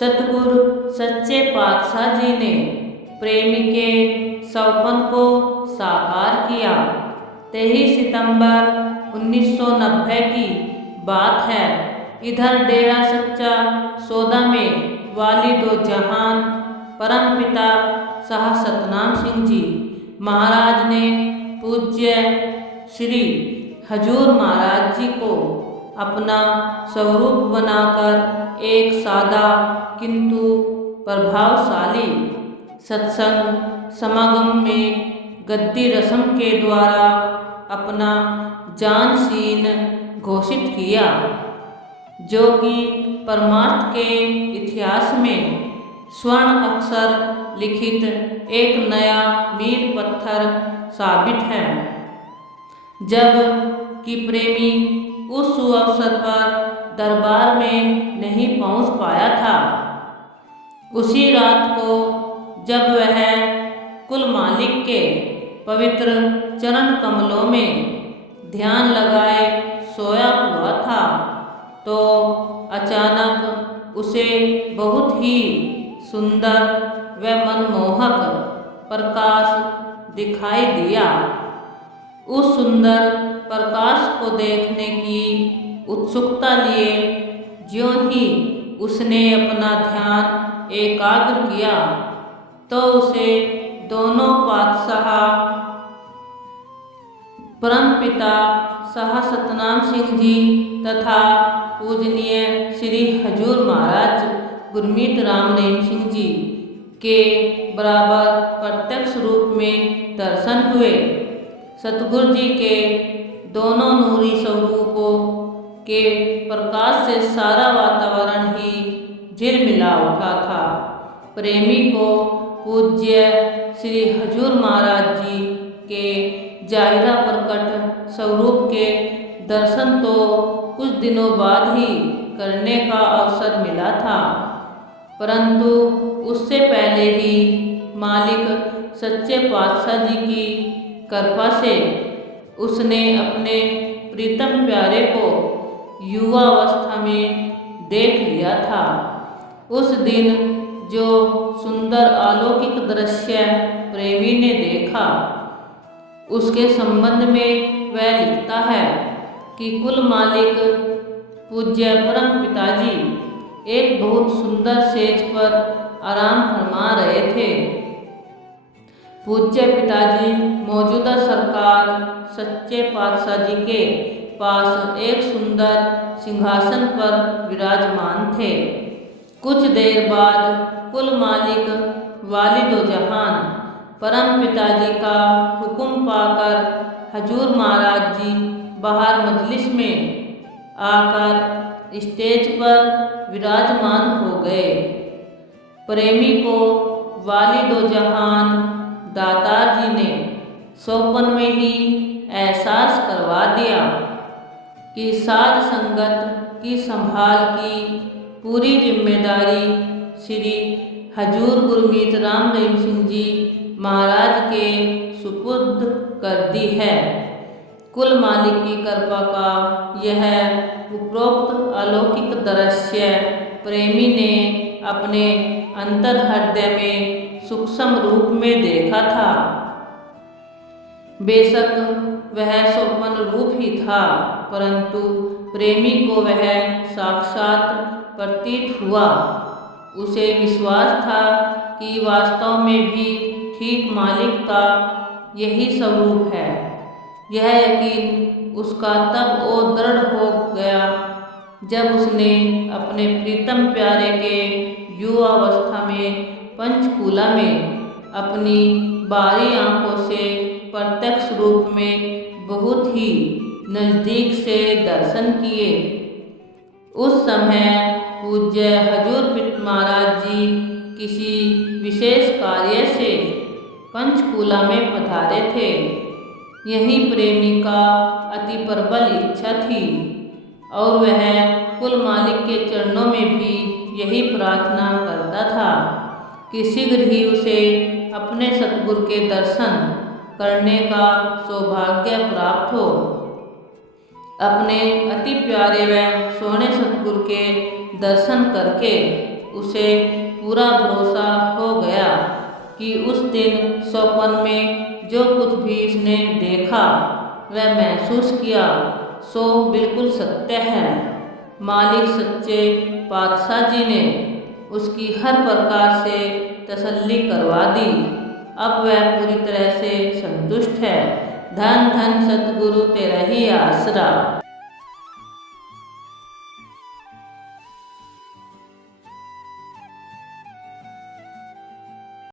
सतगुरु सच्चे पातशाह जी ने प्रेमी के सपन को साकार किया। 23 सितंबर 1990 की बात है। इधर डेरा सच्चा सौदा में वाली दो जहान परमपिता शाह सतनाम सिंह जी महाराज ने पूज्य श्री हजूर महाराज जी को अपना स्वरूप बनाकर एक सादा किंतु प्रभावशाली सत्संग समागम में गद्दी रस्म के द्वारा अपना जानशीन घोषित किया, जो कि परमार्थ के इतिहास में स्वर्ण अक्षर लिखित एक नया मील पत्थर साबित है। जब कि प्रेमी उस अवसर पर दरबार में नहीं पहुंच पाया था, उसी रात को जब वह कुल मालिक के पवित्र चरण कमलों में ध्यान लगाए सोया हुआ था, तो अचानक उसे बहुत ही सुंदर व मनमोहक प्रकाश दिखाई दिया। उस सुंदर प्रकाश को देखने की उत्सुकता लिए ज्यों ही उसने अपना ध्यान एकाग्र किया, तो उसे दोनों पातशाह परमपिता शाह सतनाम सिंह जी तथा पूजनीय श्री हजूर महाराज गुरमीत राम रहीम सिंह जी के बराबर प्रत्यक्ष रूप में दर्शन हुए। सतगुरु जी के दोनों नूरी स्वरूपों के प्रकाश से सारा वातावरण ही झिलमिला उठा था। प्रेमी को पूज्य श्री हजूर महाराज जी के जाहिरा प्रकट स्वरूप के दर्शन तो कुछ दिनों बाद ही करने का अवसर मिला था, परंतु उससे पहले ही मालिक सच्चे पातशाह जी की कृपा से उसने अपने प्रीतम प्यारे को युवावस्था में देख लिया था। उस दिन जो सुंदर अलौकिक दृश्य प्रेमी ने देखा, उसके संबंध में वह लिखता है कि कुल मालिक पूज्य परम पिताजी एक बहुत सुंदर सेज पर आराम फरमा रहे थे। पूज्य पिताजी मौजूदा सरकार सच्चे पातशाह जी के पास एक सुंदर सिंहासन पर विराजमान थे। कुछ देर बाद कुल मालिक वालिदो जहान परम पिताजी का हुक्म पाकर हजूर महाराज जी बाहर मजलिस में आकर स्टेज पर विराजमान हो गए। प्रेमी को वालिदो जहान दातार जी ने सोपन में ही एहसास करवा दिया कि साध संगत की संभाल की पूरी जिम्मेदारी श्री हजूर गुरमीत राम रहीम सिंह जी महाराज के सुपुर्द कर दी है। कुल मालिक की कृपा का यह उपरोक्त अलौकिक दृश्य प्रेमी ने अपने अंतर हृदय में सूक्ष्म रूप में देखा था। बेशक वह स्वप्न रूप ही था, परंतु प्रेमी को वह साक्षात प्रतीत हुआ। उसे विश्वास था कि वास्तव में भी ठीक मालिक का यही स्वरूप है। यह यकीन उसका तब और दृढ़ हो गया जब उसने अपने प्रीतम प्यारे के युवावस्था में पंचकूला में अपनी बारी आंखों से प्रत्यक्ष रूप में बहुत ही नज़दीक से दर्शन किए। उस समय पूज्य हजूर पिता महाराज जी किसी विशेष कार्य से पंचकूला में पधारे थे। यही प्रेमी का अति प्रबल इच्छा थी और वह कुल मालिक के चरणों में भी यही प्रार्थना करता था कि शीघ्र ही उसे अपने सतगुरु के दर्शन करने का सौभाग्य प्राप्त हो। अपने अति प्यारे व सोने सतगुरु के दर्शन करके उसे पूरा भरोसा हो गया कि उस दिन स्वप्न में जो कुछ भी उसने देखा वह महसूस किया सो बिल्कुल सत्य है। मालिक सच्चे पातशाह जी ने उसकी हर प्रकार से तसल्ली करवा दी। अब वह पूरी तरह से संतुष्ट है। धन धन सतगुरु तेरा ही आसरा।